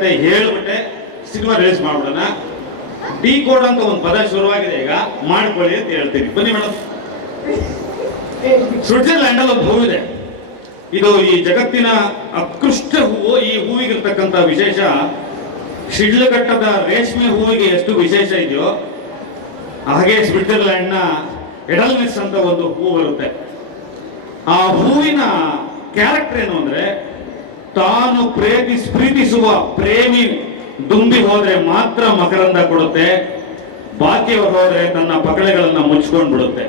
ಕತೆ ಹೇಳ್ಬಿಟ್ಟೆ cinema release ಮಾಡ್ಬಿಡೋಣ. The code ಅಂತ ಒಂದು ಪದ ಶುರುವಾಗಿದೆ, ಈಗ ಮಾಡ್ಕೊಳ್ಳಿ ಅಂತ ಹೇಳ್ತೀನಿ. ಬನ್ನಿ ಮೇಡಮ್. ಸ್ವಿಟ್ಜರ್ಲ್ಯಾಂಡ್ ಅಲ್ಲಿ ಒಂದು ಹೂವಿದೆ. ಇದು ಈ ಜಗತ್ತಿನ ಉತ್ಕೃಷ್ಟ ಹೂವು. ಈ ಹೂವಿಗಿರ್ತಕ್ಕಂಥ ವಿಶೇಷ, ಶಿಡ್ಲಘಟ್ಟದ ರೇಷ್ಮೆ ಹೂವಿಗೆ ಎಷ್ಟು ವಿಶೇಷ ಇದೆಯೋ ಹಾಗೆ ಸ್ವಿಟ್ಜರ್ಲ್ಯಾಂಡ್ನ ಎಡಲ್ನೆಸ್ ಅಂತ ಒಂದು ಹೂವು ಬರುತ್ತೆ. ಆ ಹೂವಿನ ಕ್ಯಾರೆಕ್ಟರ್ ಏನು ಅಂದ್ರೆ, ತಾನು ಪ್ರೀತಿಸುವ ಪ್ರೇಮಿ ದುಂಬಿ ಹೋದ್ರೆ ಮಾತ್ರ ಮಕರಂದ ಕೊಡುತ್ತೆ, ಬಾಕಿಯವರು ಹೋದ್ರೆ ತನ್ನ ಪಕಳೆಗಳನ್ನ ಮುಚ್ಕೊಂಡು ಬಿಡುತ್ತೆ.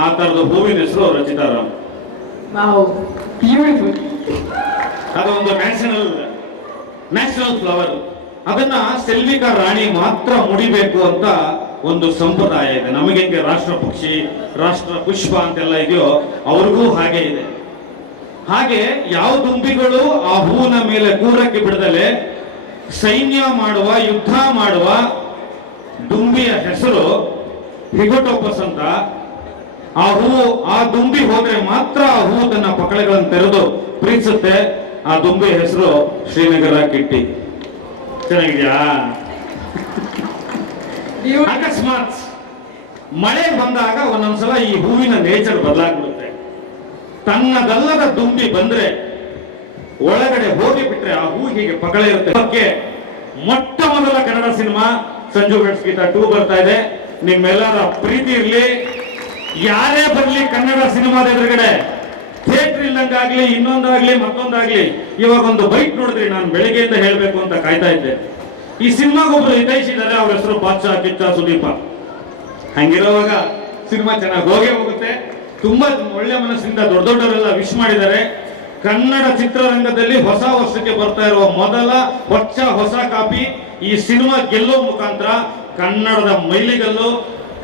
ಆ ತರದ ಹೂವಿನ ಹೆಸರು ರಚಿತಾರಾಮ್. ಅದೊಂದು ನ್ಯಾಷನಲ್ ಫ್ಲವರ್. ಅದನ್ನ ಸೆಲ್ವಿಕಾ ರಾಣಿ ಮಾತ್ರ ಮುಡಿಬೇಕು ಅಂತ ಒಂದು ಸಂಪ್ರದಾಯ ಇದೆ. ನಮಗೆ ಹೆಂಗೆ ರಾಷ್ಟ್ರ ಪಕ್ಷಿ, ರಾಷ್ಟ್ರ ಪುಷ್ಪ ಅಂತೆಲ್ಲ ಇದೆಯೋ ಅವ್ರಿಗೂ ಹಾಗೆ ಇದೆ. ಹಾಗೆ ಯಾವ ದುಂಬಿಗಳು ಆ ಹೂವಿನ ಮೇಲೆ ಕೂರಕ್ಕೆ ಬಿಡದಲೆ ಸೈನ್ಯ ಮಾಡುವ, ಯುದ್ಧ ಮಾಡುವ ದುಂಬಿಯ ಹೆಸರು ಹಿಗೊಟೋಪಸ್ ಅಂತ. ಆ ದುಂಬಿ ಹೋದ್ರೆ ಮಾತ್ರ ಆ ಹೂವು ತನ್ನ ಪಕಳೆಗಳನ್ನು ತೆರೆದು ಪ್ರೀತಿಸುತ್ತೆ. ಆ ದುಂಬಿ ಹೆಸರು ಶ್ರೀನಗರ ಕಿಟ್ಟಿ. ಚೆನ್ನಾಗಿದ್ಯಾ? ಅಕಸ್ಮಾತ್ ಮಳೆ ಬಂದಾಗ ಒಂದೊಂದ್ಸಲ ಈ ಹೂವಿನ ನೇಚರ್ ಬದಲಾಗ್ಬಿಡುತ್ತೆ. ತನ್ನದಲ್ಲದ ದುಂಬಿ ಬಂದ್ರೆ ಒಳಗಡೆ ಹೋಗಿ ಬಿಟ್ರೆ ಆ ಹೂ ಹೀಗೆ ಪಕಳೆ ಇರುತ್ತೆ. ಬಗ್ಗೆ ಮೊಟ್ಟ ಮೊದಲ ಕನ್ನಡ ಸಿನಿಮಾ ಸಂಜು ಬೆಟ್ಸ್ ಗೀತಾ 2 ಬರ್ತಾ ಇದೆ. ನಿಮ್ಮೆಲ್ಲರ ಪ್ರೀತಿ ಇರ್ಲಿ. ಯಾರೇ ಬರ್ಲಿ ಕನ್ನಡ ಸಿನಿಮಾದ ಎದುರುಗಡೆ ಥಿಯೇಟರ್ ಇಲ್ಲಂಗಾಗ್ಲಿ, ಇನ್ನೊಂದಾಗ್ಲಿ ಮತ್ತೊಂದಾಗ್ಲಿ, ಇವಾಗ ಒಂದು ಬೈಕ್ ನೋಡಿದ್ರಿ, ನಾನು ಬೆಳಿಗ್ಗೆಯಿಂದ ಹೇಳ್ಬೇಕು ಅಂತ ಕಾಯ್ತಾ ಇದ್ದೆ. ಈ ಸಿನಿಮಾಗೊಬ್ರು ಹಿತೈಷಿದ್ದಾರೆ, ಅವ್ರ ಹೆಸರು ಬಾದ್ಶಾ ಕಿಚ್ಚ ಸುದೀಪ. ಹಂಗಿರೋವಾಗ ಸಿನಿಮಾ ಚೆನ್ನಾಗಿ ಹೋಗುತ್ತೆ. ತುಂಬಾ ಒಳ್ಳೆ ಮನಸ್ಸಿಂದ ದೊಡ್ಡ ದೊಡ್ಡವರೆಲ್ಲ ವಿಶ್ ಮಾಡಿದ್ದಾರೆ. ಕನ್ನಡ ಚಿತ್ರರಂಗದಲ್ಲಿ ಹೊಸ ವರ್ಷಕ್ಕೆ ಬರ್ತಾ ಇರುವ ಮೊದಲ ಹೊಸ ಕಾಪಿ ಈ ಸಿನಿಮಾ ಗೆಲ್ಲೋ ಮುಖಾಂತರ ಕನ್ನಡದ ಮೈಲಿಗಲ್ಲು,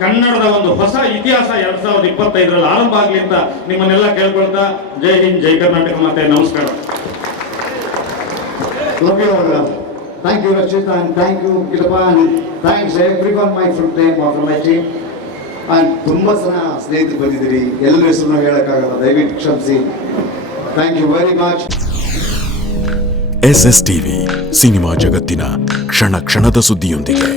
ಕನ್ನಡದ ಒಂದು ಹೊಸ ಇತಿಹಾಸ 2025ರಲ್ಲಿ ಆರಂಭ ಆಗಲಿ ಅಂತ ನಿಮ್ಮನ್ನೆಲ್ಲ ಕೇಳ್ಕೊಳ್ತಾ, ಜೈ ಹಿಂದ್, ಜೈ ಕರ್ನಾಟಕ, ಮತ್ತೆ ನಮಸ್ಕಾರ. Thank you, Rachita, and thank you, Kilapa, and thanks everyone from my team. And ತುಂಬಾ ಜನ ಸ್ನೇಹಿತರು ಬಂದಿದ್ದೀರಿ, ಎಲ್ಲರ ಹೆಸರು ಹೇಳಕ್ಕಾಗಲ್ಲ, ದಯವಿಟ್ಟು ಕ್ಷಮಿಸಿ. Thank you very much. SSTV cinema ಜಗತ್ತಿನ ಕ್ಷಣ ಕ್ಷಣದ ಸುದ್ದಿಯೊಂದಿಗೆ.